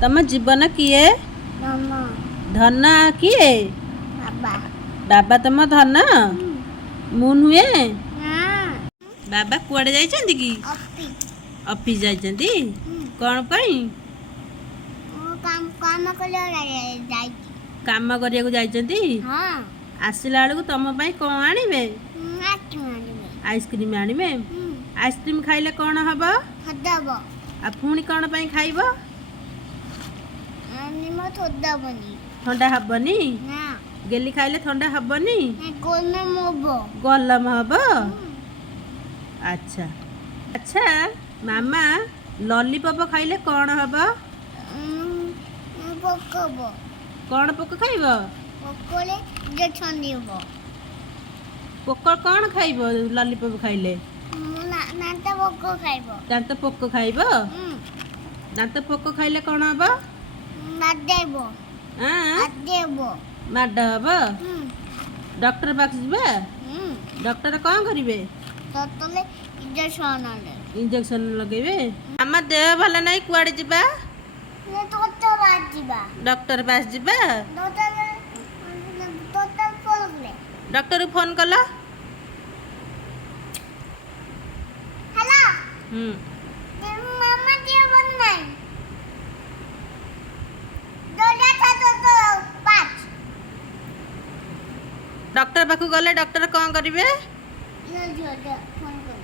तम जीवन किए मामा धन किए बाबा बाबा तुम धन मु नुहे ना बाबा कुआडे जाइछन्ति कि अपी ऑफिस जाइछन्ति कौन पई ओ काम काम कले जाई काम करिया जाइछन्ति हां आसिला बेलू तुम पई कौन आनिबे नाच मानिबे आइसक्रीम आनिबे आइसक्रीम खाइले कौन हबो थदब आ पुणी कौन पई खाइबो अनि म थदबनी ठंडा हबनी ना गेली खाइले ठंडा हबनी गोलमे मोबो गलम हबो अच्छा अच्छा मामा लॉलीपॉप खाइले कौन हबो पकबो कौन पोक खाइबो पकोले जे छंदीबो पोक कौन खाइबो लॉलीपॉप खाइले ना नाता पको खाइबो दांत पोक खाइबो दांत पोक खाइले कौन हबो ना देबो हां देबो माड हबो डॉक्टर पाख जिबे डॉक्टर कौन करिवे ततले इंजेक्शन आले इंजेक्शन लगेबे मामा देह भल नहीं कुआडे जिबा ये तो बाजीबा डॉक्टर पास जिबा तो फोन डॉक्टर को फोन कला हेलो मामा दिया बन नहीं दोला था तो पाँच डॉक्टर पाखु गले डॉक्टर कौन करिवे ये जो फोन कर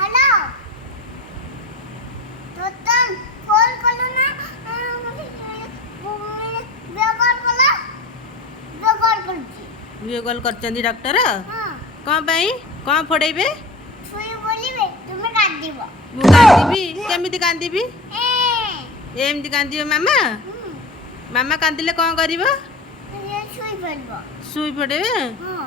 हेलो तो तुम फोन करो ना बेकार करची वीडियो कॉल करचंदी डॉक्टर हां कौन पई कौन फोड़ेबे छुई बोलिबे तुमे काट दिबो मु कांदीबी केमिति कांदीबी ए एमति कांदीबे मामा मामा कांदिले कौन करिवो ये छुई पड़बो सुई पड़ेबे हां